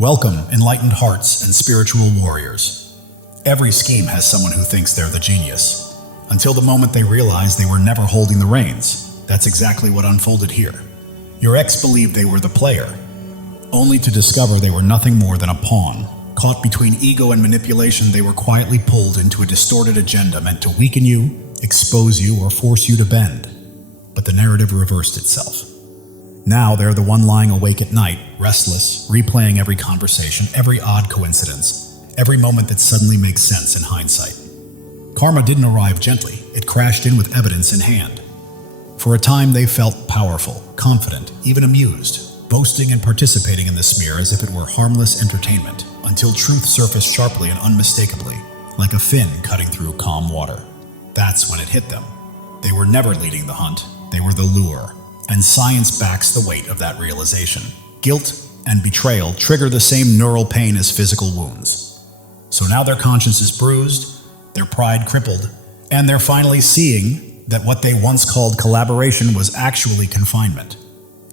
Welcome, enlightened hearts and spiritual warriors. Every scheme has someone who thinks they're the genius, until the moment they realize they were never holding the reins. That's exactly what unfolded here. Your ex believed they were the player, only to discover they were nothing more than a pawn. Caught between ego and manipulation, they were quietly pulled into a distorted agenda meant to weaken you, expose you, or force you to bend. But the narrative reversed itself. Now they're the one lying awake at night, restless, replaying every conversation, every odd coincidence, every moment that suddenly makes sense in hindsight. Karma didn't arrive gently, it crashed in with evidence in hand. For a time they felt powerful, confident, even amused, boasting and participating in the smear as if it were harmless entertainment, until truth surfaced sharply and unmistakably, like a fin cutting through calm water. That's when it hit them. They were never leading the hunt, they were the lure. And science backs the weight of that realization. Guilt and betrayal trigger the same neural pain as physical wounds. So now their conscience is bruised, their pride crippled, and they're finally seeing that what they once called collaboration was actually confinement.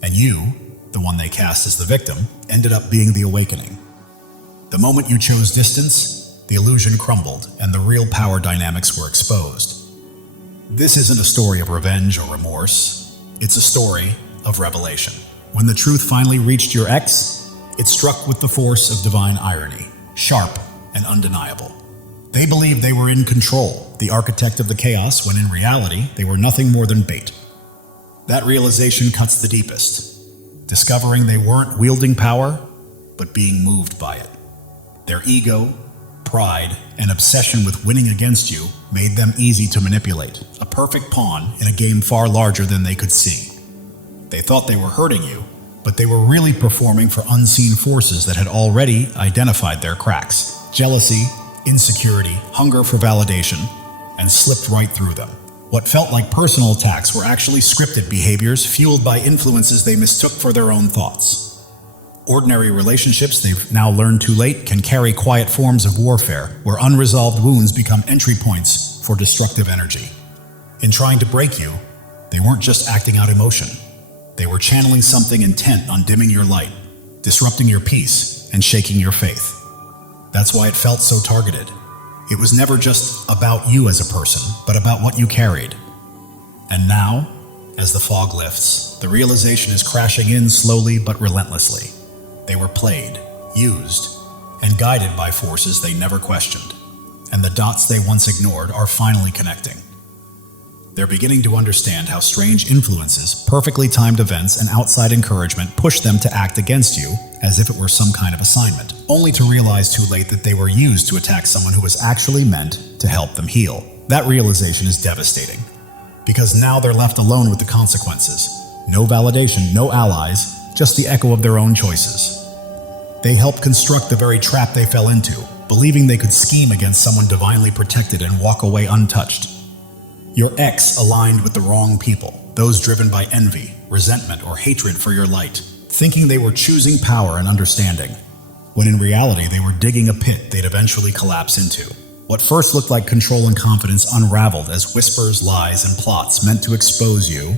And you, the one they cast as the victim, ended up being the awakening. The moment you chose distance, the illusion crumbled and the real power dynamics were exposed. This isn't a story of revenge or remorse. It's a story of revelation. When the truth finally reached your ex, it struck with the force of divine irony, sharp and undeniable. They believed they were in control, the architect of the chaos, when in reality, they were nothing more than bait. That realization cuts the deepest, discovering they weren't wielding power, but being moved by it. Their ego, pride, and obsession with winning against you made them easy to manipulate, a perfect pawn in a game far larger than they could see. They thought they were hurting you, but they were really performing for unseen forces that had already identified their cracks. Jealousy, insecurity, hunger for validation, and slipped right through them. What felt like personal attacks were actually scripted behaviors fueled by influences they mistook for their own thoughts. Ordinary relationships they've now learned too late can carry quiet forms of warfare, where unresolved wounds become entry points for destructive energy. In trying to break you, they weren't just acting out emotion. They were channeling something intent on dimming your light, disrupting your peace, and shaking your faith. That's why it felt so targeted. It was never just about you as a person, but about what you carried. And now, as the fog lifts, the realization is crashing in slowly but relentlessly. They were played, used, and guided by forces they never questioned, and the dots they once ignored are finally connecting. They're beginning to understand how strange influences, perfectly timed events, and outside encouragement push them to act against you as if it were some kind of assignment, only to realize too late that they were used to attack someone who was actually meant to help them heal. That realization is devastating, because now they're left alone with the consequences. No validation, no allies, just the echo of their own choices. They helped construct the very trap they fell into, believing they could scheme against someone divinely protected and walk away untouched. Your ex aligned with the wrong people, those driven by envy, resentment, or hatred for your light, thinking they were choosing power and understanding, when in reality they were digging a pit they'd eventually collapse into. What first looked like control and confidence unraveled as whispers, lies, and plots meant to expose you,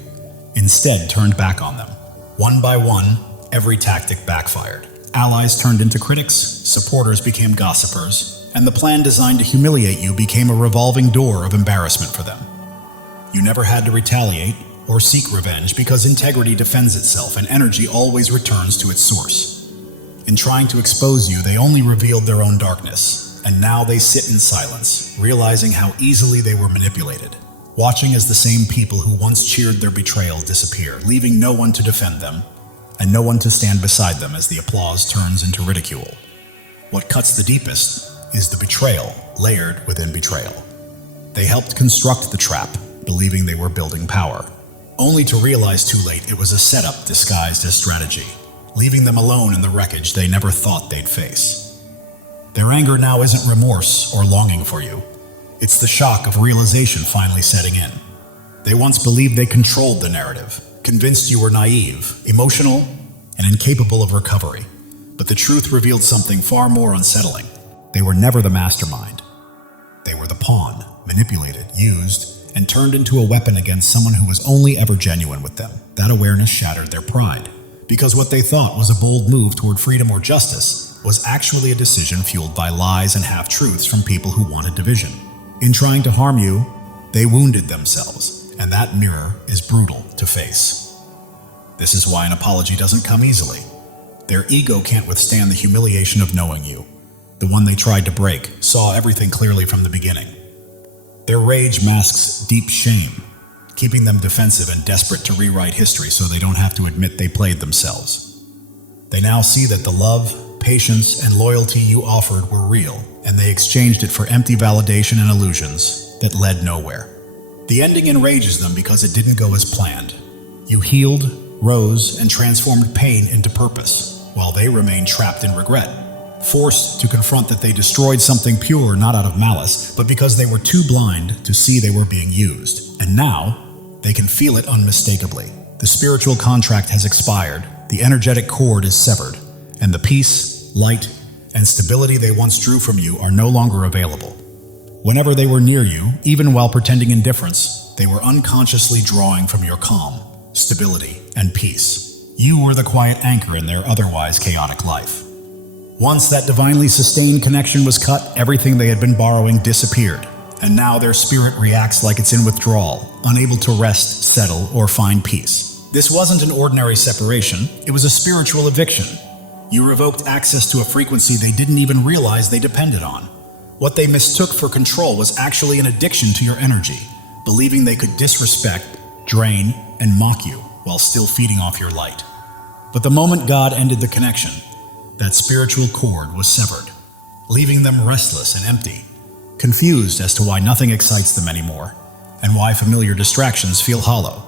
instead turned back on them. One by one, every tactic backfired. Allies turned into critics, supporters became gossipers, and the plan designed to humiliate you became a revolving door of embarrassment for them. You never had to retaliate or seek revenge because integrity defends itself and energy always returns to its source. In trying to expose you, they only revealed their own darkness, and now they sit in silence, realizing how easily they were manipulated, watching as the same people who once cheered their betrayal disappear, leaving no one to defend them, and no one to stand beside them as the applause turns into ridicule. What cuts the deepest is the betrayal layered within betrayal. They helped construct the trap, believing they were building power, only to realize too late it was a setup disguised as strategy, leaving them alone in the wreckage they never thought they'd face. Their anger now isn't remorse or longing for you. It's the shock of realization finally setting in. They once believed they controlled the narrative, convinced you were naive, emotional, and incapable of recovery. But the truth revealed something far more unsettling. They were never the mastermind. They were the pawn, manipulated, used, and turned into a weapon against someone who was only ever genuine with them. That awareness shattered their pride, because what they thought was a bold move toward freedom or justice was actually a decision fueled by lies and half-truths from people who wanted division. In trying to harm you, they wounded themselves, and that mirror is brutal to face. This is why an apology doesn't come easily. Their ego can't withstand the humiliation of knowing you. The one they tried to break saw everything clearly from the beginning. Their rage masks deep shame, keeping them defensive and desperate to rewrite history so they don't have to admit they played themselves. They now see that the love, patience, and loyalty you offered were real, and they exchanged it for empty validation and illusions that led nowhere. The ending enrages them because it didn't go as planned. You healed, rose, and transformed pain into purpose, while they remained trapped in regret, forced to confront that they destroyed something pure not out of malice, but because they were too blind to see they were being used. And now, they can feel it unmistakably. The spiritual contract has expired, the energetic cord is severed, and the peace, light, and stability they once drew from you are no longer available. Whenever they were near you, even while pretending indifference, they were unconsciously drawing from your calm, stability, and peace. You were the quiet anchor in their otherwise chaotic life. Once that divinely sustained connection was cut, everything they had been borrowing disappeared, and now their spirit reacts like it's in withdrawal, unable to rest, settle, or find peace. This wasn't an ordinary separation, it was a spiritual eviction. You revoked access to a frequency they didn't even realize they depended on. What they mistook for control was actually an addiction to your energy, believing they could disrespect, drain, and mock you while still feeding off your light. But the moment God ended the connection, that spiritual cord was severed, leaving them restless and empty, confused as to why nothing excites them anymore, and why familiar distractions feel hollow.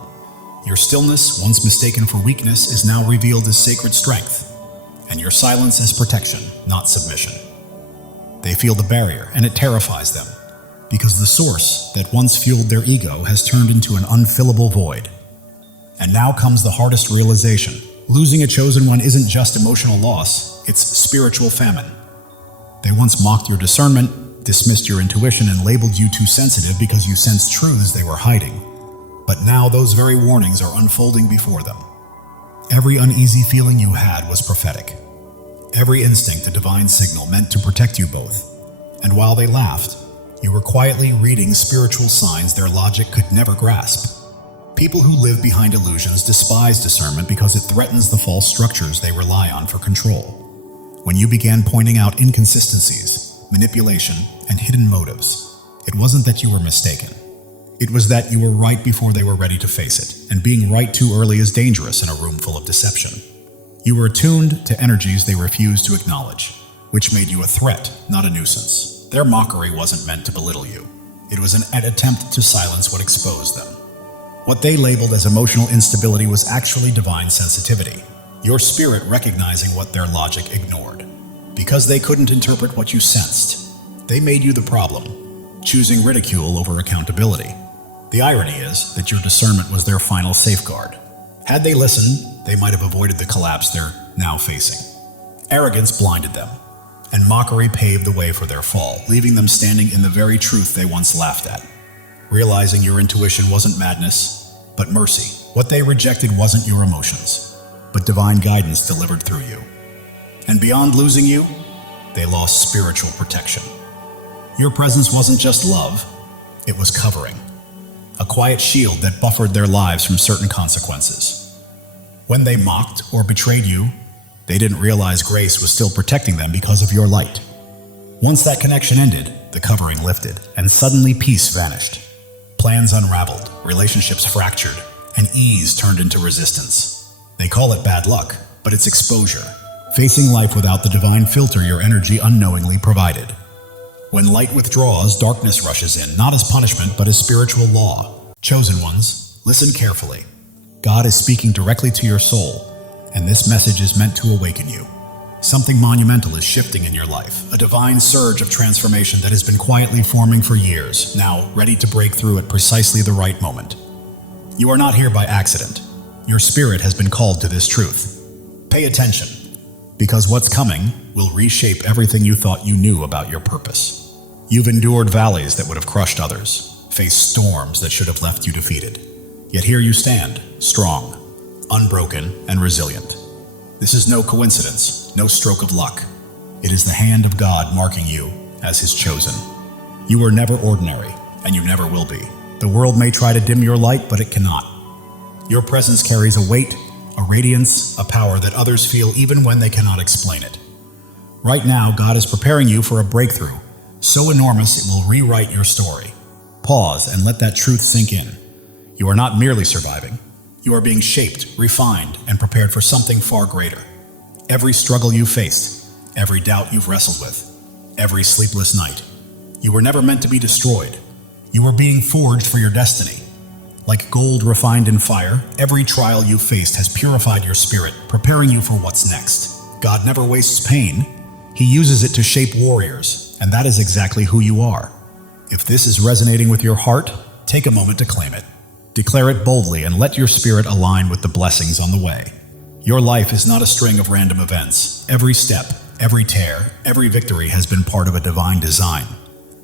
Your stillness, once mistaken for weakness, is now revealed as sacred strength, and your silence as protection, not submission. They feel the barrier, and it terrifies them, because the source that once fueled their ego has turned into an unfillable void. And now comes the hardest realization. Losing a chosen one isn't just emotional loss, it's spiritual famine. They once mocked your discernment, dismissed your intuition, and labeled you too sensitive because you sensed truths they were hiding. But now those very warnings are unfolding before them. Every uneasy feeling you had was prophetic. Every instinct a divine signal meant to protect you both. And while they laughed, you were quietly reading spiritual signs their logic could never grasp. People who live behind illusions despise discernment because it threatens the false structures they rely on for control. When you began pointing out inconsistencies, manipulation, and hidden motives, it wasn't that you were mistaken. It was that you were right before they were ready to face it, and being right too early is dangerous in a room full of deception. You were attuned to energies they refused to acknowledge, which made you a threat, not a nuisance. Their mockery wasn't meant to belittle you. It was an attempt to silence what exposed them. What they labeled as emotional instability was actually divine sensitivity, your spirit recognizing what their logic ignored. Because they couldn't interpret what you sensed, they made you the problem, choosing ridicule over accountability. The irony is that your discernment was their final safeguard. Had they listened, they might have avoided the collapse they're now facing. Arrogance blinded them, and mockery paved the way for their fall, leaving them standing in the very truth they once laughed at. Realizing your intuition wasn't madness, but mercy. What they rejected wasn't your emotions, but divine guidance delivered through you. And beyond losing you, they lost spiritual protection. Your presence wasn't just love, it was covering. A quiet shield that buffered their lives from certain consequences. When they mocked or betrayed you, they didn't realize grace was still protecting them because of your light. Once that connection ended, the covering lifted, and suddenly peace vanished. Plans unraveled, relationships fractured, and ease turned into resistance. They call it bad luck, but it's exposure. Facing life without the divine filter your energy unknowingly provided. When light withdraws, darkness rushes in, not as punishment, but as spiritual law. Chosen ones, listen carefully. God is speaking directly to your soul, and this message is meant to awaken you. Something monumental is shifting in your life, a divine surge of transformation that has been quietly forming for years, now ready to break through at precisely the right moment. You are not here by accident. Your spirit has been called to this truth. Pay attention, because what's coming will reshape everything you thought you knew about your purpose. You've endured valleys that would have crushed others, faced storms that should have left you defeated. Yet here you stand, strong, unbroken, and resilient. This is no coincidence, no stroke of luck. It is the hand of God marking you as his chosen. You are never ordinary, and you never will be. The world may try to dim your light, but it cannot. Your presence carries a weight, a radiance, a power that others feel even when they cannot explain it. Right now, God is preparing you for a breakthrough, so enormous it will rewrite your story. Pause and let that truth sink in. You are not merely surviving. You are being shaped, refined, and prepared for something far greater. Every struggle you faced, every doubt you've wrestled with, every sleepless night, you were never meant to be destroyed. You were being forged for your destiny. Like gold refined in fire, every trial you faced has purified your spirit, preparing you for what's next. God never wastes pain. He uses it to shape warriors, and that is exactly who you are. If this is resonating with your heart, take a moment to claim it. Declare it boldly and let your spirit align with the blessings on the way. Your life is not a string of random events. Every step, every tear, every victory has been part of a divine design.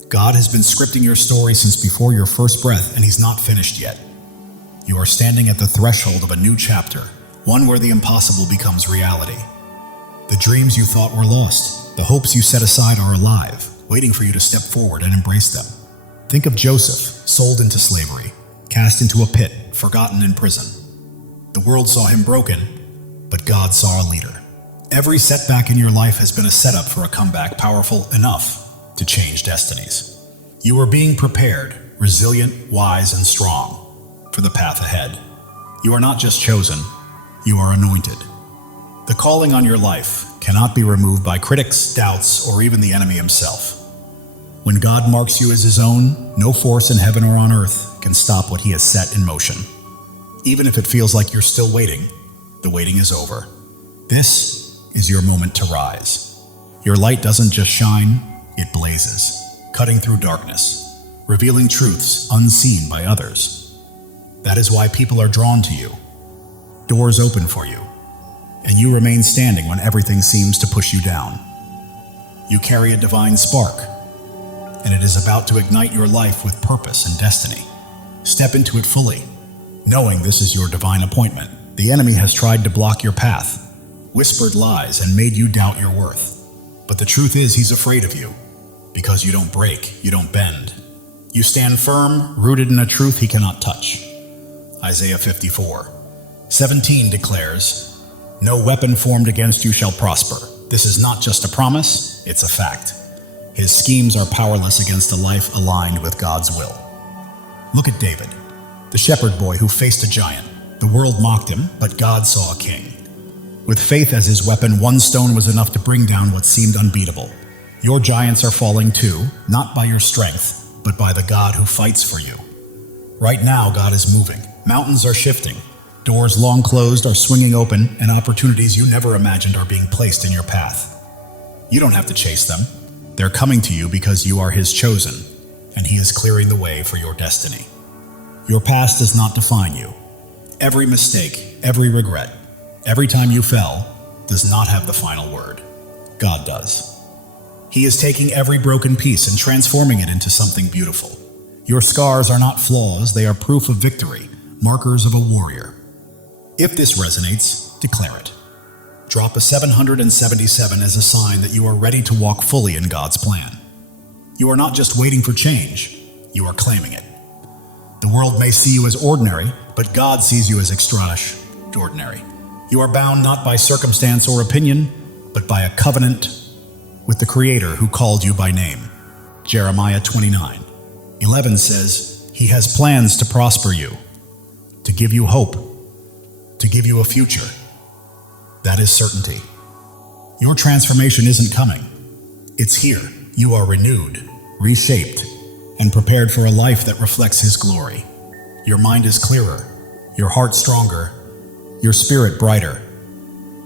God has been scripting your story since before your first breath, and he's not finished yet. You are standing at the threshold of a new chapter, one where the impossible becomes reality. The dreams you thought were lost, the hopes you set aside are alive, waiting for you to step forward and embrace them. Think of Joseph, sold into slavery, cast into a pit, forgotten in prison. The world saw him broken, but God saw a leader. Every setback in your life has been a setup for a comeback powerful enough to change destinies. You are being prepared, resilient, wise, and strong for the path ahead. You are not just chosen, you are anointed. The calling on your life cannot be removed by critics, doubts, or even the enemy himself. When God marks you as his own, no force in heaven or on earth can stop what he has set in motion. Even if it feels like you're still waiting, the waiting is over. This is your moment to rise. Your light doesn't just shine, it blazes, cutting through darkness, revealing truths unseen by others. That is why people are drawn to you. Doors open for you, and you remain standing when everything seems to push you down. You carry a divine spark, and it is about to ignite your life with purpose and destiny. Step into it fully, knowing this is your divine appointment. The enemy has tried to block your path, whispered lies, and made you doubt your worth. But the truth is, he's afraid of you, because you don't break, you don't bend. You stand firm, rooted in a truth he cannot touch. Isaiah 54:17 declares, "No weapon formed against you shall prosper." This is not just a promise, it's a fact. His schemes are powerless against a life aligned with God's will. Look at David, the shepherd boy who faced a giant. The world mocked him, but God saw a king. With faith as his weapon, one stone was enough to bring down what seemed unbeatable. Your giants are falling too, not by your strength, but by the God who fights for you. Right now, God is moving. Mountains are shifting. Doors long closed are swinging open, and opportunities you never imagined are being placed in your path. You don't have to chase them. They're coming to you because you are his chosen, and he is clearing the way for your destiny. Your past does not define you. Every mistake, every regret, every time you fell, does not have the final word. God does. He is taking every broken piece and transforming it into something beautiful. Your scars are not flaws, they are proof of victory, markers of a warrior. If this resonates, declare it. Drop a 777 as a sign that you are ready to walk fully in God's plan. You are not just waiting for change, you are claiming it. The world may see you as ordinary, but God sees you as extraordinary. You are bound not by circumstance or opinion, but by a covenant with the Creator who called you by name. Jeremiah 29:11 says, "He has plans to prosper you, to give you hope, to give you a future." That is certainty. Your transformation isn't coming. It's here. You are renewed, reshaped, and prepared for a life that reflects his glory. Your mind is clearer, your heart stronger, your spirit brighter.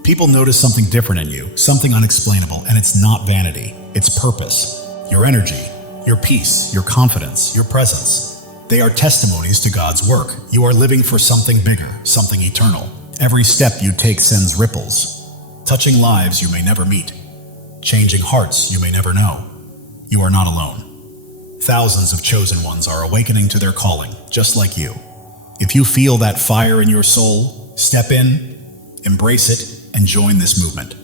People notice something different in you, something unexplainable, and it's not vanity, it's purpose. Your energy, your peace, your confidence, your presence. They are testimonies to God's work. You are living for something bigger, something eternal. Every step you take sends ripples, touching lives you may never meet, changing hearts you may never know. You are not alone. Thousands of chosen ones are awakening to their calling, just like you. If you feel that fire in your soul, step in, embrace it, and join this movement.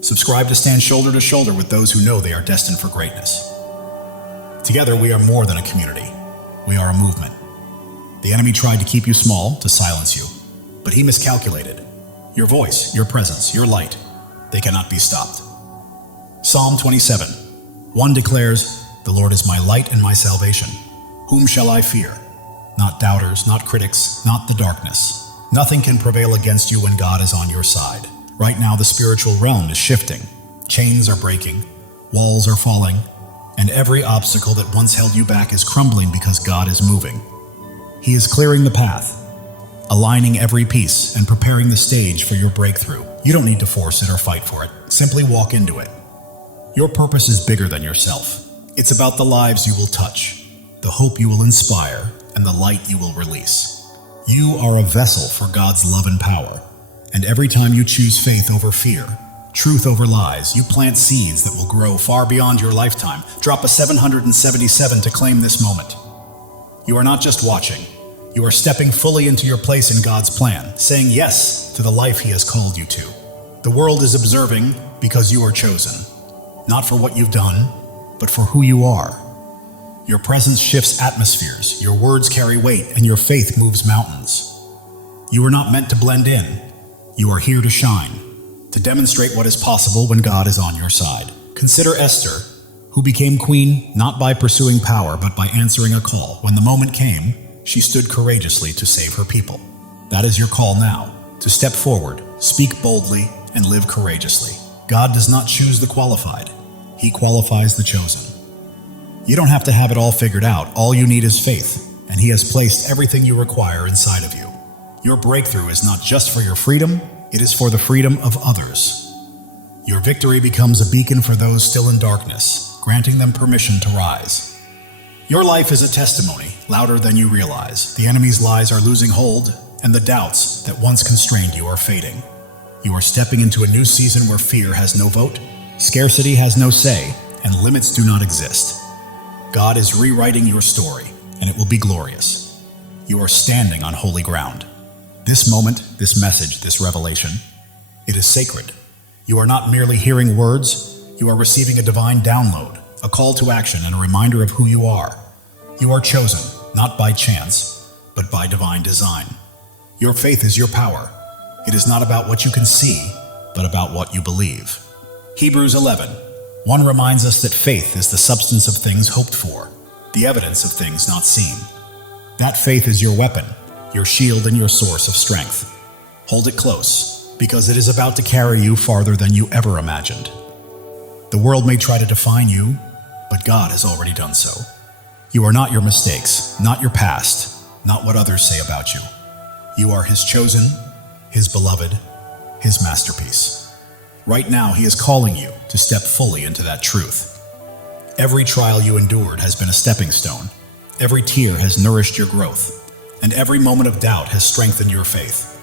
Subscribe to stand shoulder to shoulder with those who know they are destined for greatness. Together, we are more than a community. We are a movement. The enemy tried to keep you small, to silence you, but he miscalculated. Your voice, your presence, your light, they cannot be stopped. Psalm 27:1 declares, "The Lord is my light and my salvation. Whom shall I fear?" Not doubters, not critics, not the darkness. Nothing can prevail against you when God is on your side. Right now, the spiritual realm is shifting. Chains are breaking, walls are falling, and every obstacle that once held you back is crumbling because God is moving. He is clearing the path, aligning every piece and preparing the stage for your breakthrough. You don't need to force it or fight for it. Simply walk into it. Your purpose is bigger than yourself. It's about the lives you will touch, the hope you will inspire, and the light you will release. You are a vessel for God's love and power. And every time you choose faith over fear, truth over lies, you plant seeds that will grow far beyond your lifetime. Drop a 777 to claim this moment. You are not just watching. You are stepping fully into your place in God's plan, saying yes to the life He has called you to. The world is observing because you are chosen, not for what you've done, but for who you are. Your presence shifts atmospheres, your words carry weight, and your faith moves mountains. You are not meant to blend in. You are here to shine, to demonstrate what is possible when God is on your side. Consider Esther, who became queen not by pursuing power, but by answering a call. When the moment came, she stood courageously to save her people. That is your call now, to step forward, speak boldly, and live courageously. God does not choose the qualified. He qualifies the chosen. You don't have to have it all figured out. All you need is faith, and He has placed everything you require inside of you. Your breakthrough is not just for your freedom, it is for the freedom of others. Your victory becomes a beacon for those still in darkness, granting them permission to rise. Your life is a testimony, louder than you realize. The enemy's lies are losing hold, and the doubts that once constrained you are fading. You are stepping into a new season where fear has no vote, scarcity has no say, and limits do not exist. God is rewriting your story, and it will be glorious. You are standing on holy ground. This moment, this message, this revelation, it is sacred. You are not merely hearing words, you are receiving a divine download, a call to action, and a reminder of who you are. You are chosen, not by chance, but by divine design. Your faith is your power. It is not about what you can see, but about what you believe. Hebrews 11:1 reminds us that faith is the substance of things hoped for, the evidence of things not seen. That faith is your weapon, your shield, and your source of strength. Hold it close, because it is about to carry you farther than you ever imagined. The world may try to define you, but God has already done so. You are not your mistakes, not your past, not what others say about you. You are His chosen, His beloved, His masterpiece. Right now, He is calling you to step fully into that truth. Every trial you endured has been a stepping stone. Every tear has nourished your growth, and every moment of doubt has strengthened your faith.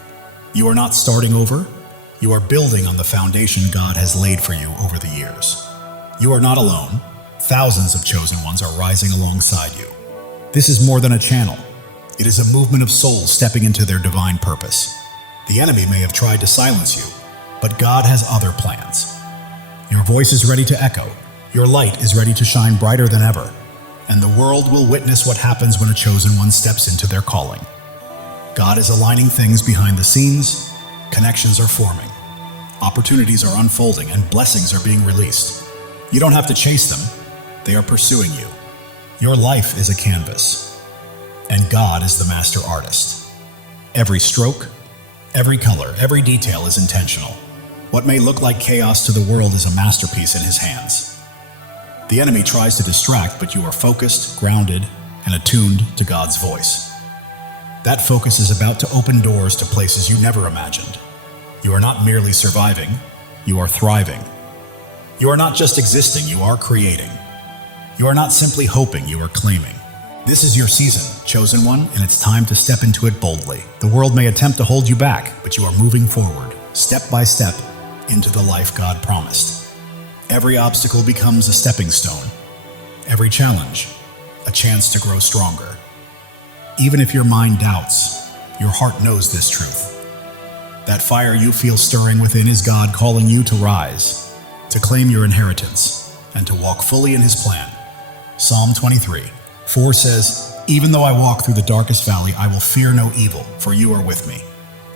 You are not starting over. You are building on the foundation God has laid for you over the years. You are not alone. Thousands of chosen ones are rising alongside you. This is more than a channel. It is a movement of souls stepping into their divine purpose. The enemy may have tried to silence you, but God has other plans. Your voice is ready to echo. Your light is ready to shine brighter than ever. And the world will witness what happens when a chosen one steps into their calling. God is aligning things behind the scenes. Connections are forming. Opportunities are unfolding, and blessings are being released. You don't have to chase them. They are pursuing you. Your life is a canvas, and God is the master artist. Every stroke, every color, every detail is intentional. What may look like chaos to the world is a masterpiece in His hands. The enemy tries to distract, but you are focused, grounded, and attuned to God's voice. That focus is about to open doors to places you never imagined. You are not merely surviving, you are thriving. You are not just existing, you are creating. You are not simply hoping, you are claiming. This is your season, chosen one, and it's time to step into it boldly. The world may attempt to hold you back, but you are moving forward, step by step, into the life God promised. Every obstacle becomes a stepping stone. Every challenge, a chance to grow stronger. Even if your mind doubts, your heart knows this truth. That fire you feel stirring within is God calling you to rise. to claim your inheritance, and to walk fully in his plan. Psalm 23:4 says, "Even though I walk through the darkest valley, I will fear no evil, for you are with me.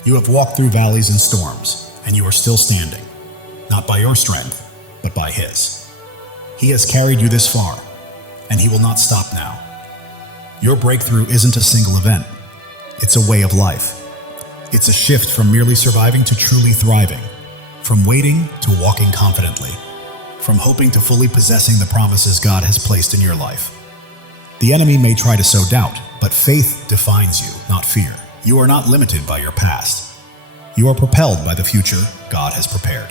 You have walked through valleys and storms, and you are still standing, not by your strength, but by his. He has carried you this far, and he will not stop now." Your breakthrough isn't a single event. It's a way of life. It's a shift from merely surviving to truly thriving, from waiting to walking confidently, from hoping to fully possessing the promises God has placed in your life. The enemy may try to sow doubt, but faith defines you, not fear. You are not limited by your past. You are propelled by the future God has prepared.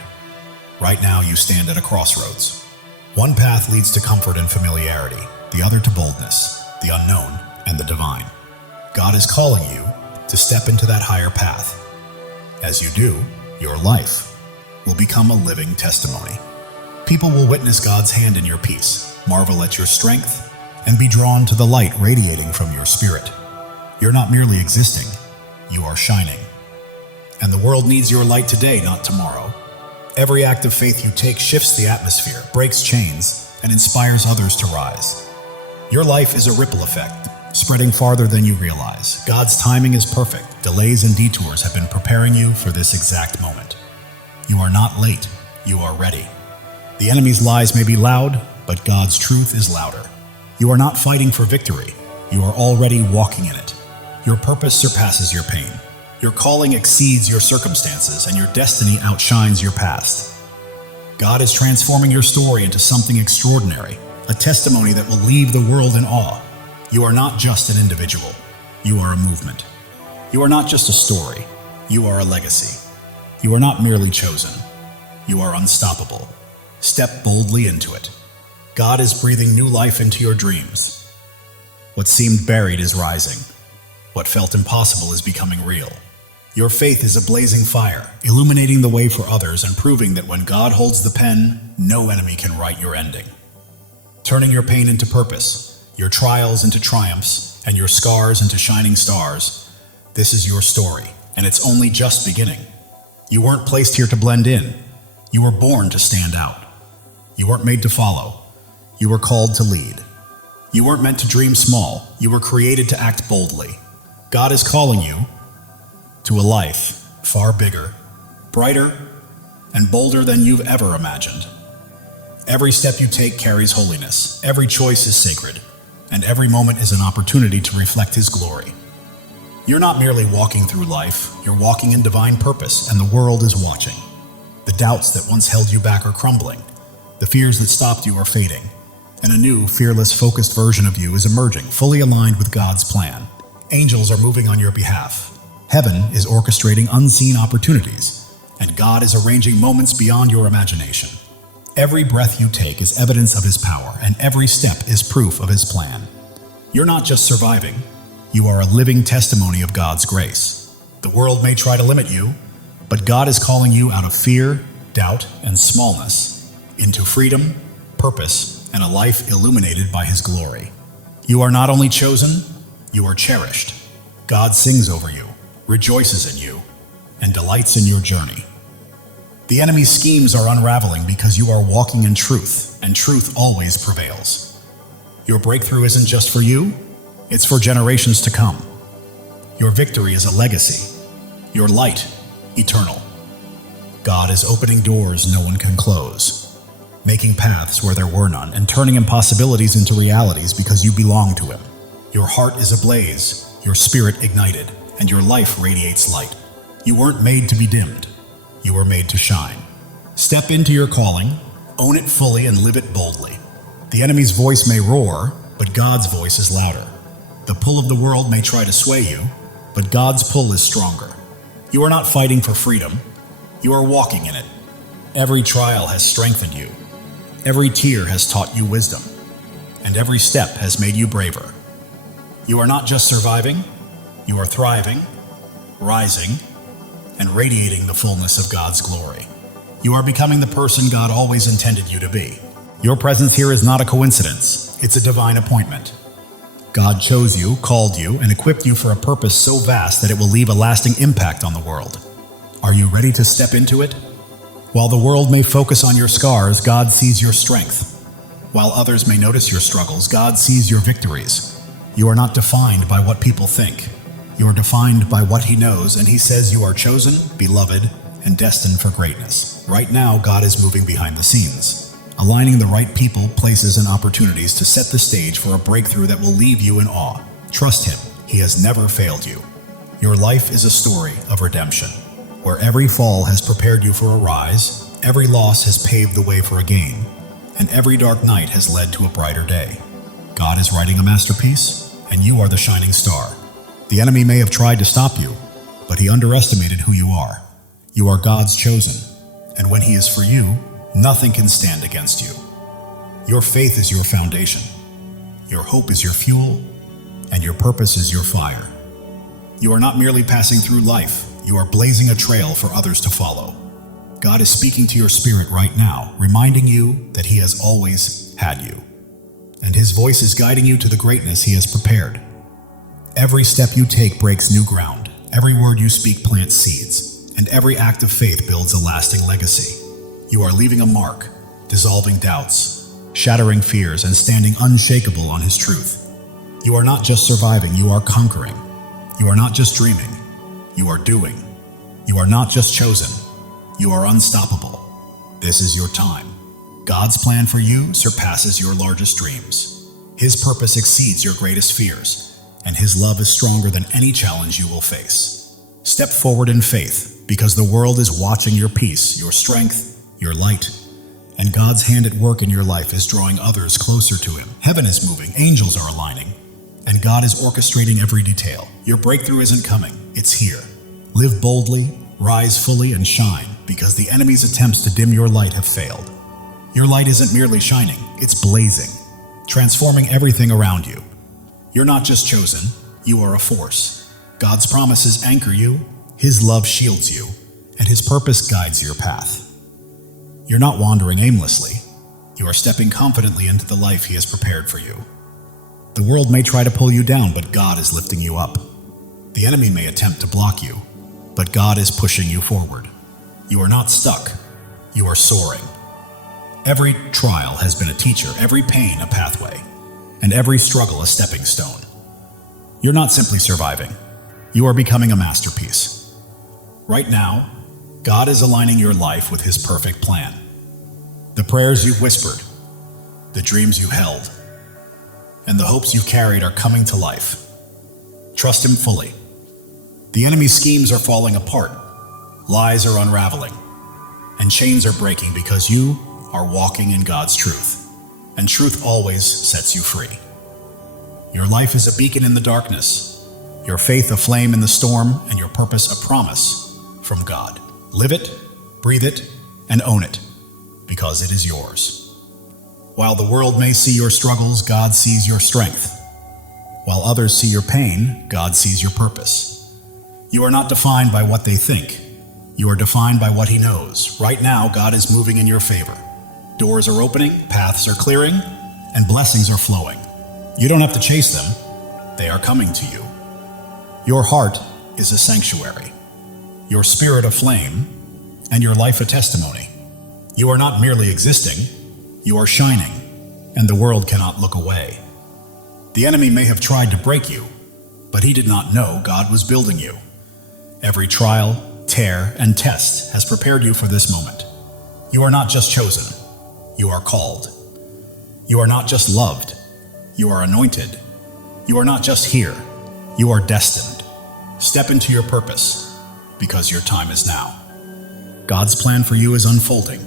Right now, you stand at a crossroads. One path leads to comfort and familiarity, the other to boldness, the unknown, and the divine. God is calling you to step into that higher path. As you do, your life will become a living testimony. People will witness God's hand in your peace, marvel at your strength, and be drawn to the light radiating from your spirit. You're not merely existing, you are shining. And the world needs your light today, not tomorrow. Every act of faith you take shifts the atmosphere, breaks chains, and inspires others to rise. Your life is a ripple effect, spreading farther than you realize. God's timing is perfect. Delays and detours have been preparing you for this exact moment. You are not late, you are ready. The enemy's lies may be loud, but God's truth is louder. You are not fighting for victory, you are already walking in it. Your purpose surpasses your pain. Your calling exceeds your circumstances, and your destiny outshines your past. God is transforming your story into something extraordinary, a testimony that will leave the world in awe. You are not just an individual, you are a movement. You are not just a story, you are a legacy. You are not merely chosen, you are unstoppable. Step boldly into it. God is breathing new life into your dreams. What seemed buried is rising. What felt impossible is becoming real. Your faith is a blazing fire, illuminating the way for others and proving that when God holds the pen, no enemy can write your ending. Turning your pain into purpose, your trials into triumphs, and your scars into shining stars, this is your story, and it's only just beginning. You weren't placed here to blend in. You were born to stand out. You weren't made to follow. You were called to lead. You weren't meant to dream small. You were created to act boldly. God is calling you to a life far bigger, brighter, and bolder than you've ever imagined. Every step you take carries holiness, every choice is sacred, and every moment is an opportunity to reflect His glory. You're not merely walking through life, you're walking in divine purpose, and the world is watching. The doubts that once held you back are crumbling, the fears that stopped you are fading, and a new, fearless, focused version of you is emerging, fully aligned with God's plan. Angels are moving on your behalf. Heaven is orchestrating unseen opportunities, and God is arranging moments beyond your imagination. Every breath you take is evidence of His power, and every step is proof of His plan. You're not just surviving, you are a living testimony of God's grace. The world may try to limit you, but God is calling you out of fear, doubt, and smallness into freedom, purpose, and a life illuminated by His glory. You are not only chosen, you are cherished. God sings over you, rejoices in you, and delights in your journey. The enemy's schemes are unraveling because you are walking in truth, and truth always prevails. Your breakthrough isn't just for you, it's for generations to come. Your victory is a legacy, your light eternal. God is opening doors no one can close, making paths where there were none, and turning impossibilities into realities because you belong to Him. Your heart is ablaze, your spirit ignited, and your life radiates light. You weren't made to be dimmed. You were made to shine. Step into your calling, own it fully, and live it boldly. The enemy's voice may roar, but God's voice is louder. The pull of the world may try to sway you, but God's pull is stronger. You are not fighting for freedom. You are walking in it. Every trial has strengthened you. Every tear has taught you wisdom, and every step has made you braver. You are not just surviving, you are thriving, rising, and radiating the fullness of God's glory. You are becoming the person God always intended you to be. Your presence here is not a coincidence, it's a divine appointment. God chose you, called you, and equipped you for a purpose so vast that it will leave a lasting impact on the world. Are you ready to step into it? While the world may focus on your scars, God sees your strength. While others may notice your struggles, God sees your victories. You are not defined by what people think. You are defined by what He knows, and He says you are chosen, beloved, and destined for greatness. Right now, God is moving behind the scenes, aligning the right people, places, and opportunities to set the stage for a breakthrough that will leave you in awe. Trust Him. He has never failed you. Your life is a story of redemption, where every fall has prepared you for a rise, every loss has paved the way for a gain, and every dark night has led to a brighter day. God is writing a masterpiece, and you are the shining star. The enemy may have tried to stop you, but he underestimated who you are. You are God's chosen, and when He is for you, nothing can stand against you. Your faith is your foundation. Your hope is your fuel, and your purpose is your fire. You are not merely passing through life, you are blazing a trail for others to follow. God is speaking to your spirit right now, reminding you that He has always had you, and His voice is guiding you to the greatness He has prepared. Every step you take breaks new ground, every word you speak plants seeds, and every act of faith builds a lasting legacy. You are leaving a mark, dissolving doubts, shattering fears, and standing unshakable on His truth. You are not just surviving, you are conquering. You are not just dreaming, you are doing. You are not just chosen, you are unstoppable. This is your time. God's plan for you surpasses your largest dreams. His purpose exceeds your greatest fears, and His love is stronger than any challenge you will face. Step forward in faith, because the world is watching your peace, your strength, your light, and God's hand at work in your life is drawing others closer to Him. Heaven is moving, angels are aligning, and God is orchestrating every detail. Your breakthrough isn't coming, it's here. Live boldly, rise fully, and shine, because the enemy's attempts to dim your light have failed. Your light isn't merely shining, it's blazing, transforming everything around you. You're not just chosen, you are a force. God's promises anchor you, His love shields you, and His purpose guides your path. You're not wandering aimlessly, you are stepping confidently into the life He has prepared for you. The world may try to pull you down, but God is lifting you up. The enemy may attempt to block you, but God is pushing you forward. You are not stuck, you are soaring. Every trial has been a teacher, every pain a pathway, and every struggle a stepping stone. You're not simply surviving, you are becoming a masterpiece. Right now, God is aligning your life with His perfect plan. The prayers you've whispered, the dreams you held, and the hopes you've carried are coming to life. Trust Him fully. The enemy's schemes are falling apart, lies are unraveling, and chains are breaking because you are walking in God's truth, and truth always sets you free. Your life is a beacon in the darkness, your faith a flame in the storm, and your purpose a promise from God. Live it, breathe it, and own it, because it is yours. While the world may see your struggles, God sees your strength. While others see your pain, God sees your purpose. You are not defined by what they think. You are defined by what He knows. Right now, God is moving in your favor. Doors are opening, paths are clearing, and blessings are flowing. You don't have to chase them. They are coming to you. Your heart is a sanctuary, your spirit a flame, and your life a testimony. You are not merely existing, you are shining, and the world cannot look away. The enemy may have tried to break you, but he did not know God was building you. Every trial, tear, and test has prepared you for this moment. You are not just chosen, you are called. You are not just loved, you are anointed. You are not just here, you are destined. Step into your purpose, because your time is now. God's plan for you is unfolding.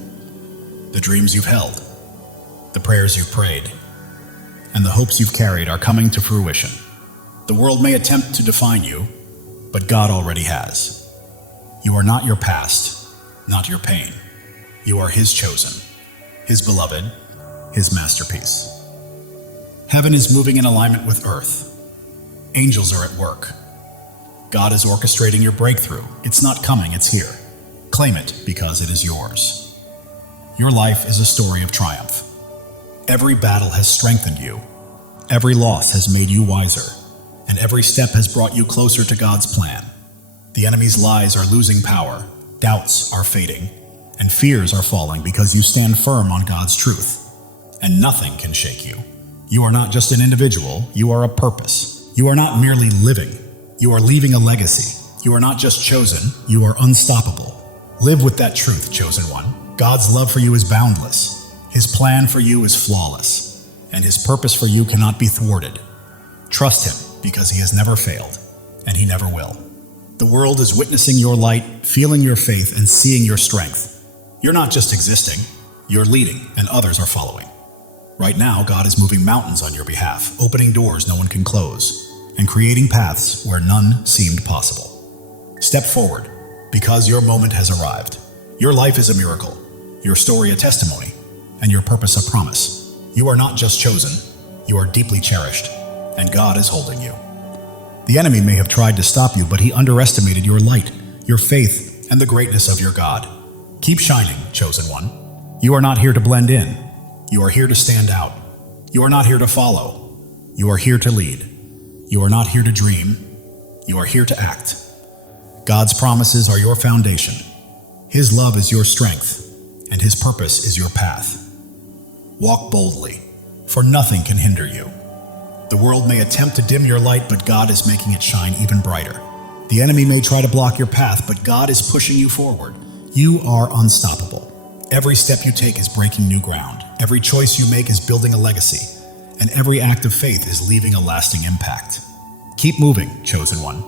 The dreams you've held, the prayers you've prayed, and the hopes you've carried are coming to fruition. The world may attempt to define you, but God already has. You are not your past, not your pain. You are His chosen, His beloved, His masterpiece. Heaven is moving in alignment with earth. Angels are at work. God is orchestrating your breakthrough. It's not coming, it's here. Claim it because it is yours. Your life is a story of triumph. Every battle has strengthened you. Every loss has made you wiser. And every step has brought you closer to God's plan. The enemy's lies are losing power. Doubts are fading. and fears are falling because you stand firm on God's truth. And nothing can shake you. You are not just an individual, you are a purpose. You are not merely living, you are leaving a legacy. You are not just chosen, you are unstoppable. Live with that truth, chosen one. God's love for you is boundless. His plan for you is flawless, and His purpose for you cannot be thwarted. Trust Him because He has never failed, and He never will. The world is witnessing your light, feeling your faith, and seeing your strength. You're not just existing, you're leading, and others are following. Right now, God is moving mountains on your behalf, opening doors no one can close, and creating paths where none seemed possible. Step forward, because your moment has arrived. Your life is a miracle, your story a testimony, and your purpose a promise. You are not just chosen, you are deeply cherished, and God is holding you. The enemy may have tried to stop you, but he underestimated your light, your faith, and the greatness of your God. Keep shining, chosen one. You are not here to blend in. You are here to stand out. You are not here to follow. You are here to lead. You are not here to dream. You are here to act. God's promises are your foundation. His love is your strength, and His purpose is your path. Walk boldly, for nothing can hinder you. The world may attempt to dim your light, but God is making it shine even brighter. The enemy may try to block your path, but God is pushing you forward. You are unstoppable. Every step you take is breaking new ground. Every choice you make is building a legacy, and every act of faith is leaving a lasting impact. Keep moving, chosen one.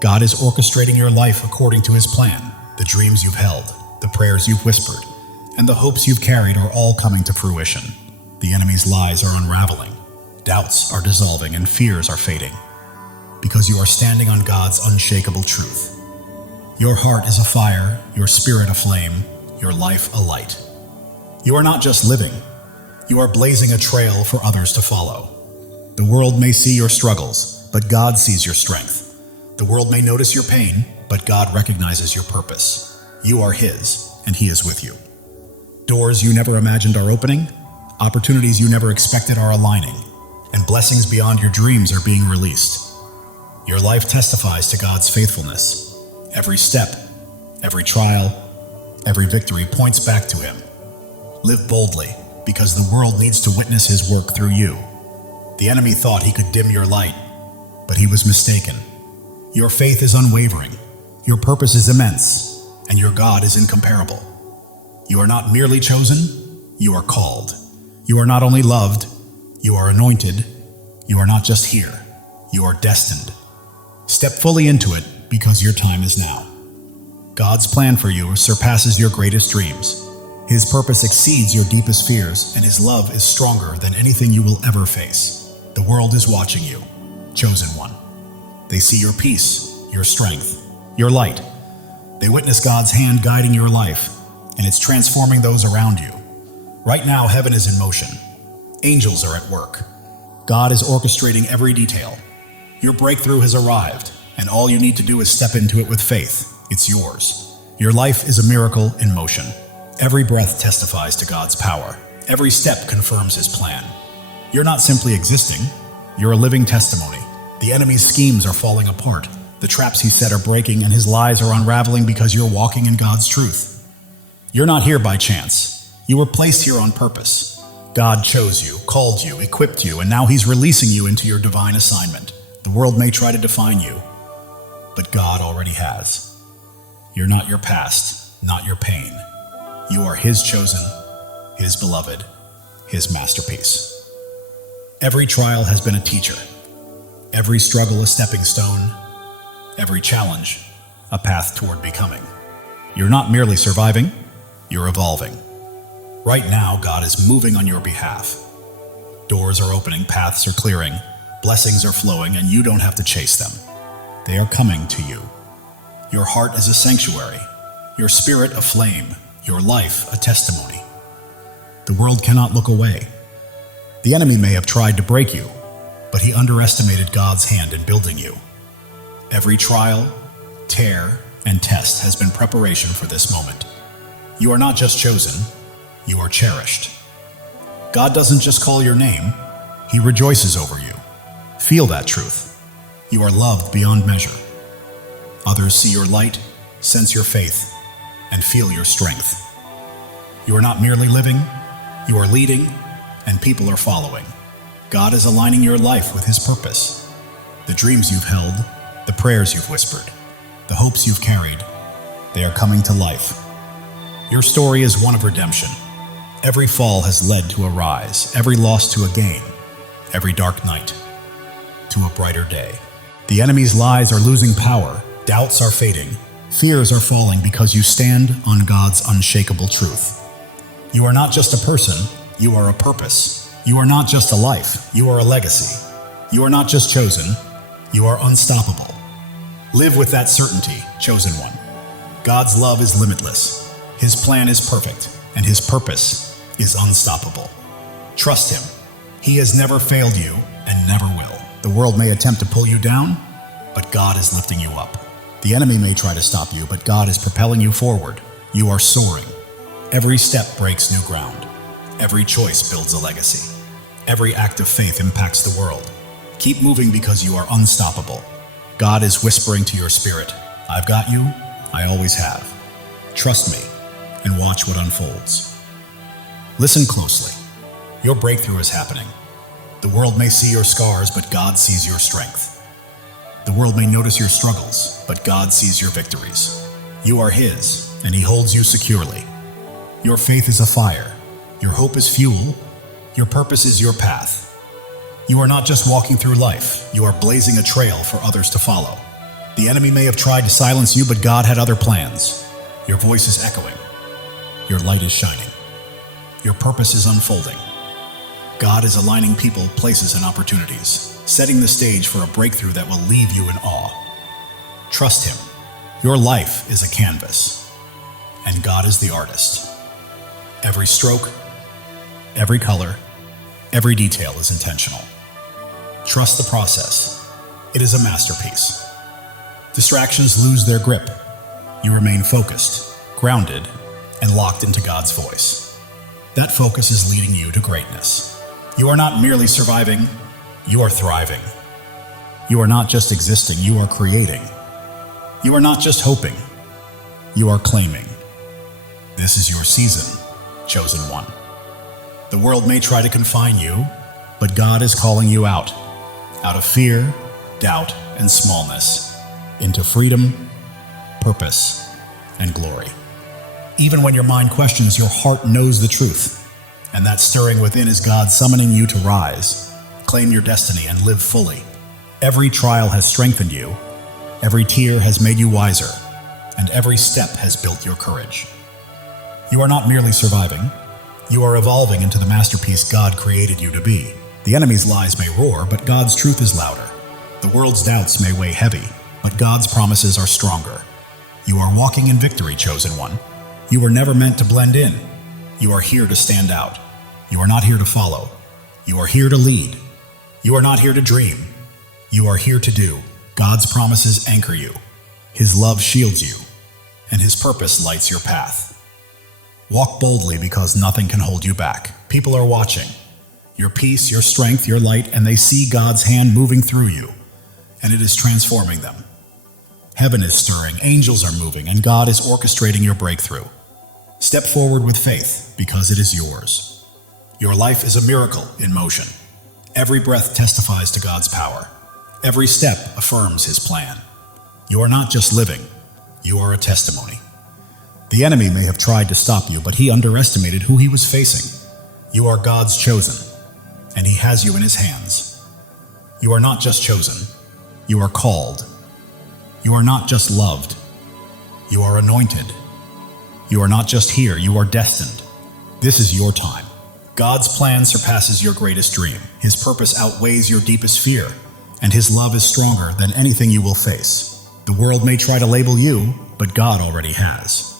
God is orchestrating your life according to His plan. The dreams you've held, the prayers you've whispered, and the hopes you've carried are all coming to fruition. The enemy's lies are unraveling. Doubts are dissolving and fears are fading, because you are standing on God's unshakable truth. Your heart is afire, your spirit aflame, your life a light. You are not just living, you are blazing a trail for others to follow. The world may see your struggles, but God sees your strength. The world may notice your pain, but God recognizes your purpose. You are His, and He is with you. Doors you never imagined are opening, opportunities you never expected are aligning, and blessings beyond your dreams are being released. Your life testifies to God's faithfulness. Every step, every trial, every victory points back to Him. Live boldly, because the world needs to witness His work through you. The enemy thought he could dim your light, but he was mistaken. Your faith is unwavering, your purpose is immense, and your God is incomparable. You are not merely chosen, you are called. You are not only loved, you are anointed. You are not just here, you are destined. Step fully into it, because your time is now. God's plan for you surpasses your greatest dreams. His purpose exceeds your deepest fears, and His love is stronger than anything you will ever face. The world is watching you, chosen one. They see your peace, your strength, your light. They witness God's hand guiding your life, and it's transforming those around you. Right now, heaven is in motion. Angels are at work. God is orchestrating every detail. Your breakthrough has arrived, and all you need to do is step into it with faith. It's yours. Your life is a miracle in motion. Every breath testifies to God's power. Every step confirms His plan. You're not simply existing, you're a living testimony. The enemy's schemes are falling apart. The traps he set are breaking, and his lies are unraveling because you're walking in God's truth. You're not here by chance. You were placed here on purpose. God chose you, called you, equipped you, and now He's releasing you into your divine assignment. The world may try to define you, but God already has. You're not your past, not your pain. You are His chosen, His beloved, His masterpiece. Every trial has been a teacher. Every struggle a stepping stone. Every challenge a path toward becoming. You're not merely surviving, you're evolving. Right now, God is moving on your behalf. Doors are opening, paths are clearing, blessings are flowing, and you don't have to chase them. They are coming to you. Your heart is a sanctuary, your spirit a flame, your life a testimony. The world cannot look away. The enemy may have tried to break you, but he underestimated God's hand in building you. Every trial, tear, and test has been preparation for this moment. You are not just chosen, you are cherished. God doesn't just call your name, He rejoices over you. Feel that truth. You are loved beyond measure. Others see your light, sense your faith, and feel your strength. You are not merely living, you are leading, and people are following. God is aligning your life with His purpose. The dreams you've held, the prayers you've whispered, the hopes you've carried, they are coming to life. Your story is one of redemption. Every fall has led to a rise, every loss to a gain, every dark night to a brighter day. The enemy's lies are losing power, doubts are fading, fears are falling because you stand on God's unshakable truth. You are not just a person, you are a purpose. You are not just a life, you are a legacy. You are not just chosen, you are unstoppable. Live with that certainty, chosen one. God's love is limitless, His plan is perfect, and His purpose is unstoppable. Trust Him. He has never failed you and never will. The world may attempt to pull you down, but God is lifting you up. The enemy may try to stop you, but God is propelling you forward. You are soaring. Every step breaks new ground. Every choice builds a legacy. Every act of faith impacts the world. Keep moving because you are unstoppable. God is whispering to your spirit, I've got you, I always have. Trust me and watch what unfolds. Listen closely. Your breakthrough is happening. The world may see your scars, but God sees your strength. The world may notice your struggles, but God sees your victories. You are His, and He holds you securely. Your faith is a fire. Your hope is fuel. Your purpose is your path. You are not just walking through life, you are blazing a trail for others to follow. The enemy may have tried to silence you, but God had other plans. Your voice is echoing. Your light is shining. Your purpose is unfolding. God is aligning people, places, and opportunities, setting the stage for a breakthrough that will leave you in awe. Trust Him. Your life is a canvas, and God is the artist. Every stroke, every color, every detail is intentional. Trust the process. It is a masterpiece. Distractions lose their grip. You remain focused, grounded, and locked into God's voice. That focus is leading you to greatness. You are not merely surviving, you are thriving. You are not just existing, you are creating. You are not just hoping, you are claiming. This is your season, chosen one. The world may try to confine you, but God is calling you out of fear, doubt, and smallness, into freedom, purpose, and glory. Even when your mind questions, your heart knows the truth. And that stirring within is God summoning you to rise, claim your destiny, and live fully. Every trial has strengthened you, every tear has made you wiser, and every step has built your courage. You are not merely surviving, you are evolving into the masterpiece God created you to be. The enemy's lies may roar, but God's truth is louder. The world's doubts may weigh heavy, but God's promises are stronger. You are walking in victory, chosen one. You were never meant to blend in. You are here to stand out. You are not here to follow. You are here to lead. You are not here to dream. You are here to do. God's promises anchor you. His love shields you, and His purpose lights your path. Walk boldly because nothing can hold you back. People are watching. Your peace, your strength, your light, and they see God's hand moving through you, and it is transforming them. Heaven is stirring, angels are moving, and God is orchestrating your breakthrough. Step forward with faith, because it is yours. Your life is a miracle in motion. Every breath testifies to God's power. Every step affirms His plan. You are not just living, you are a testimony. The enemy may have tried to stop you, but he underestimated who he was facing. You are God's chosen, and He has you in His hands. You are not just chosen, you are called. You are not just loved, you are anointed. You are not just here, you are destined. This is your time. God's plan surpasses your greatest dream. His purpose outweighs your deepest fear, and His love is stronger than anything you will face. The world may try to label you, but God already has.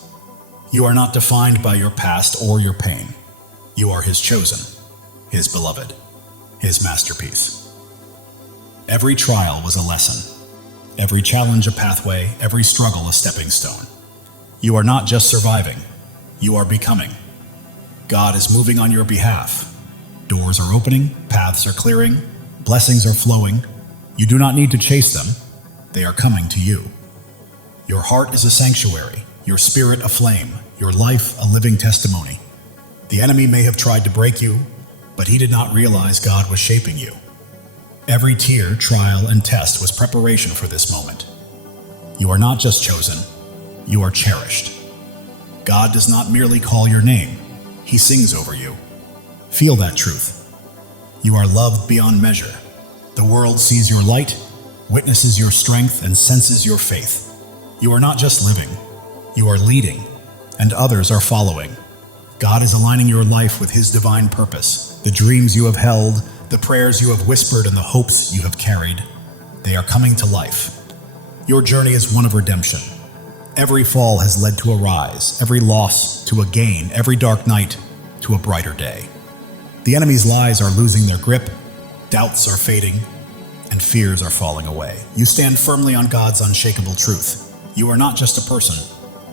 You are not defined by your past or your pain. You are His chosen, His beloved, His masterpiece. Every trial was a lesson. Every challenge a pathway, every struggle a stepping stone. You are not just surviving, you are becoming. God is moving on your behalf. Doors are opening, paths are clearing, blessings are flowing. You do not need to chase them, they are coming to you. Your heart is a sanctuary, your spirit a flame, your life a living testimony. The enemy may have tried to break you, but he did not realize God was shaping you. Every tear, trial, and test was preparation for this moment. You are not just chosen, you are cherished. God does not merely call your name, He sings over you. Feel that truth. You are loved beyond measure. The world sees your light, witnesses your strength, and senses your faith. You are not just living, you are leading, and others are following. God is aligning your life with His divine purpose. The dreams you have held, the prayers you have whispered, and the hopes you have carried, they are coming to life. Your journey is one of redemption. Every fall has led to a rise, every loss to a gain, every dark night to a brighter day. The enemy's lies are losing their grip, doubts are fading, and fears are falling away. You stand firmly on God's unshakable truth. You are not just a person,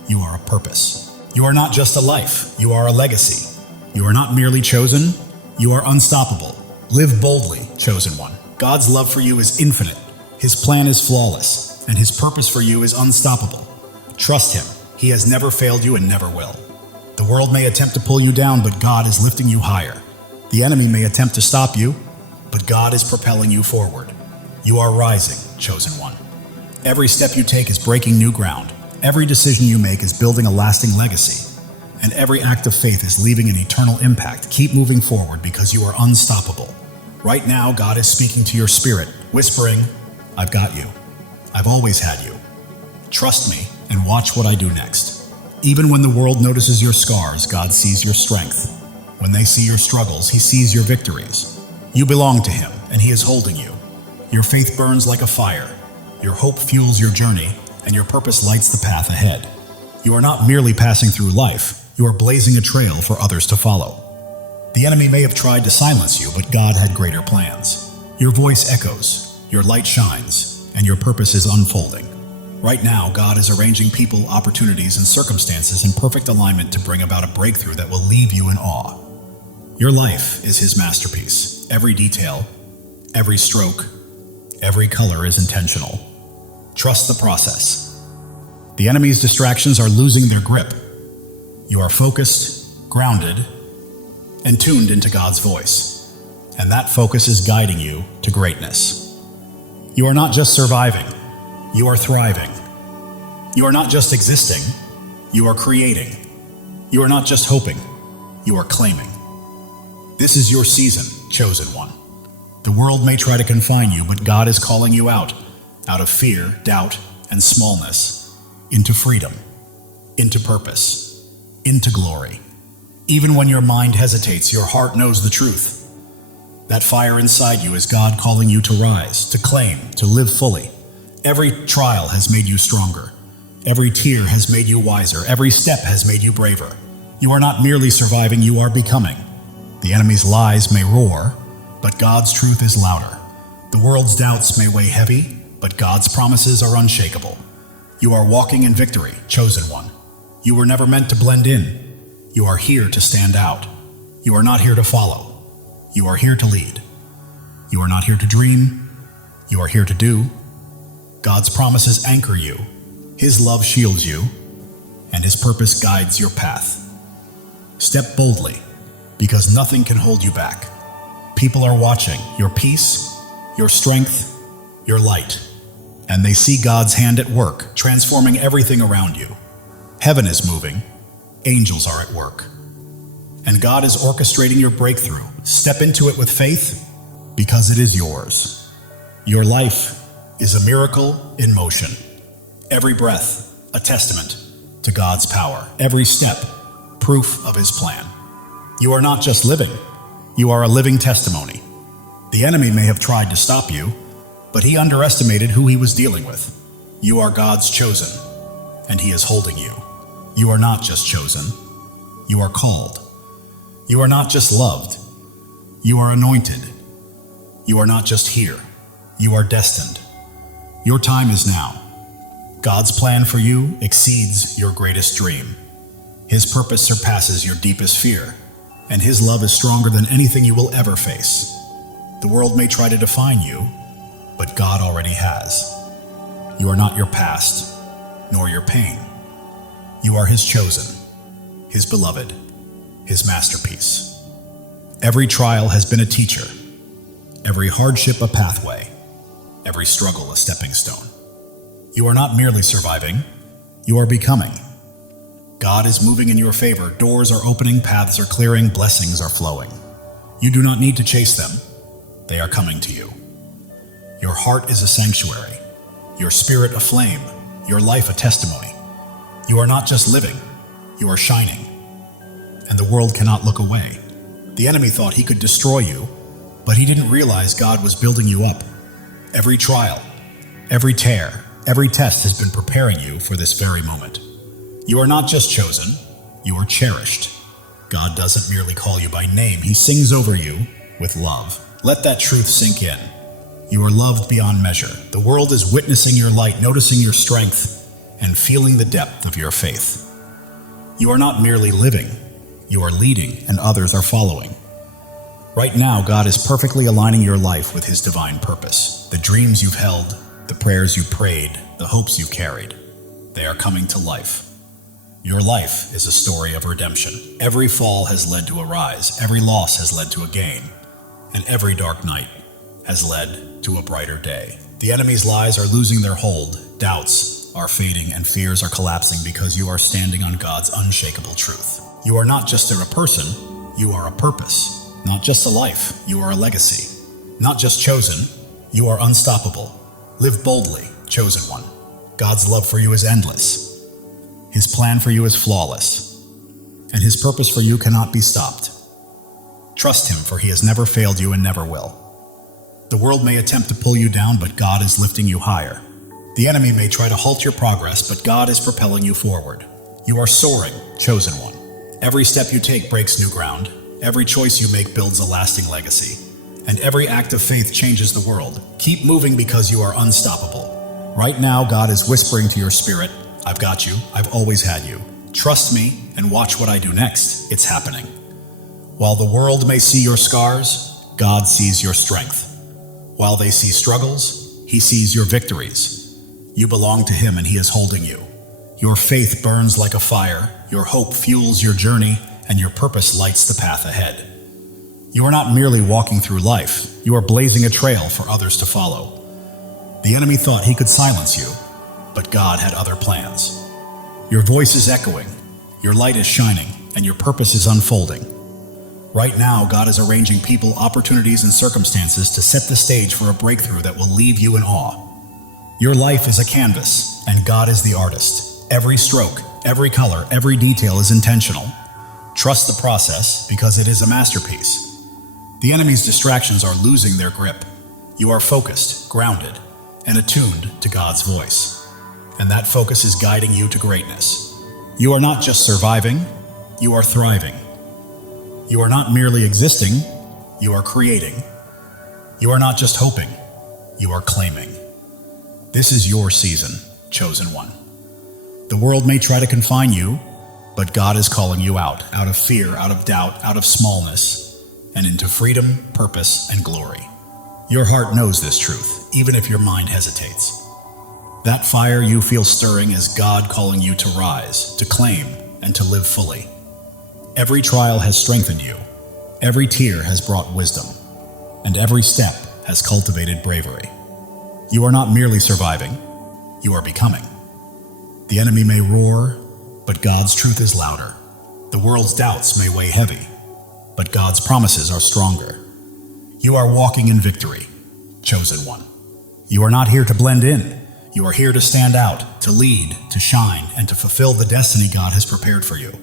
you are a purpose. You are not just a life, you are a legacy. You are not merely chosen, you are unstoppable. Live boldly, chosen one. God's love for you is infinite, His plan is flawless, and His purpose for you is unstoppable. Trust Him. He has never failed you and never will. The world may attempt to pull you down, but God is lifting you higher. The enemy may attempt to stop you, but God is propelling you forward. You are rising, chosen one. Every step you take is breaking new ground. Every decision you make is building a lasting legacy. And every act of faith is leaving an eternal impact. Keep moving forward because you are unstoppable. Right now, God is speaking to your spirit, whispering, I've got you. I've always had you. Trust me and watch what I do next. Even when the world notices your scars, God sees your strength. When they see your struggles, He sees your victories. You belong to Him, and He is holding you. Your faith burns like a fire. Your hope fuels your journey, and your purpose lights the path ahead. You are not merely passing through life, you are blazing a trail for others to follow. The enemy may have tried to silence you, but God had greater plans. Your voice echoes, your light shines, and your purpose is unfolding. Right now, God is arranging people, opportunities, and circumstances in perfect alignment to bring about a breakthrough that will leave you in awe. Your life is His masterpiece. Every detail, every stroke, every color is intentional. Trust the process. The enemy's distractions are losing their grip. You are focused, grounded, and tuned into God's voice. And that focus is guiding you to greatness. You are not just surviving, you are thriving. You are not just existing, you are creating. You are not just hoping, you are claiming. This is your season, chosen one. The world may try to confine you, but God is calling you out of fear, doubt, and smallness, into freedom, into purpose, into glory. Even when your mind hesitates, your heart knows the truth. That fire inside you is God calling you to rise, to claim, to live fully. Every trial has made you stronger. Every tear has made you wiser. Every step has made you braver. You are not merely surviving, you are becoming. The enemy's lies may roar, but God's truth is louder. The world's doubts may weigh heavy, but God's promises are unshakable. You are walking in victory, chosen one. You were never meant to blend in. You are here to stand out. You are not here to follow. You are here to lead. You are not here to dream. You are here to do. God's promises anchor you. His love shields you, and His purpose guides your path. Step boldly, because nothing can hold you back. People are watching your peace, your strength, your light, and they see God's hand at work, transforming everything around you. Heaven is moving, angels are at work, and God is orchestrating your breakthrough. Step into it with faith, because it is yours. Your life is a miracle in motion. Every breath, a testament to God's power. Every step, proof of His plan. You are not just living, you are a living testimony. The enemy may have tried to stop you, but he underestimated who he was dealing with. You are God's chosen, and He is holding you. You are not just chosen, you are called. You are not just loved, you are anointed. You are not just here, you are destined. Your time is now. God's plan for you exceeds your greatest dream. His purpose surpasses your deepest fear, and His love is stronger than anything you will ever face. The world may try to define you, but God already has. You are not your past, nor your pain. You are His chosen, His beloved, his masterpiece. Every trial has been a teacher, every hardship a pathway, every struggle a stepping stone. You are not merely surviving, you are becoming. God is moving in your favor, doors are opening, paths are clearing, blessings are flowing. You do not need to chase them, they are coming to you. Your heart is a sanctuary, your spirit a flame, your life a testimony. You are not just living, you are shining. And the world cannot look away. The enemy thought he could destroy you, but he didn't realize God was building you up. Every trial, every tear, every test has been preparing you for this very moment. You are not just chosen, you are cherished. God doesn't merely call you by name, he sings over you with love. Let that truth sink in. You are loved beyond measure. The world is witnessing your light, noticing your strength, and feeling the depth of your faith. You are not merely living, you are leading, and others are following. Right now, God is perfectly aligning your life with his divine purpose. The dreams you've held, the prayers you prayed, the hopes you've carried, they are coming to life. Your life is a story of redemption. Every fall has led to a rise, every loss has led to a gain, and every dark night has led to a brighter day. The enemy's lies are losing their hold, doubts are fading, and fears are collapsing because you are standing on God's unshakable truth. You are not just a person, you are a purpose. Not just a life, you are a legacy. Not just chosen, you are unstoppable. Live boldly, chosen one. God's love for you is endless. His plan for you is flawless. And his purpose for you cannot be stopped. Trust him, for he has never failed you and never will. The world may attempt to pull you down, but God is lifting you higher. The enemy may try to halt your progress, but God is propelling you forward. You are soaring, chosen one. Every step you take breaks new ground. Every choice you make builds a lasting legacy. And every act of faith changes the world. Keep moving because you are unstoppable. Right now, God is whispering to your spirit, I've got you, I've always had you. Trust me and watch what I do next. It's happening. While the world may see your scars, God sees your strength. While they see struggles, he sees your victories. You belong to him and he is holding you. Your faith burns like a fire, your hope fuels your journey, and your purpose lights the path ahead. You are not merely walking through life, you are blazing a trail for others to follow. The enemy thought he could silence you, but God had other plans. Your voice is echoing, your light is shining, and your purpose is unfolding. Right now, God is arranging people, opportunities, and circumstances to set the stage for a breakthrough that will leave you in awe. Your life is a canvas, and God is the artist. Every stroke, every color, every detail is intentional. Trust the process because it is a masterpiece. The enemy's distractions are losing their grip. You are focused, grounded, and attuned to God's voice. And that focus is guiding you to greatness. You are not just surviving, you are thriving. You are not merely existing, you are creating. You are not just hoping, you are claiming. This is your season, chosen one. The world may try to confine you, but God is calling you out of fear, out of doubt, out of smallness, and into freedom, purpose, and glory. Your heart knows this truth, even if your mind hesitates. That fire you feel stirring is God calling you to rise, to claim, and to live fully. Every trial has strengthened you, every tear has brought wisdom, and every step has cultivated bravery. You are not merely surviving, you are becoming. The enemy may roar, but God's truth is louder. The world's doubts may weigh heavy, but God's promises are stronger. You are walking in victory, chosen one. You are not here to blend in. You are here to stand out, to lead, to shine, and to fulfill the destiny God has prepared for you.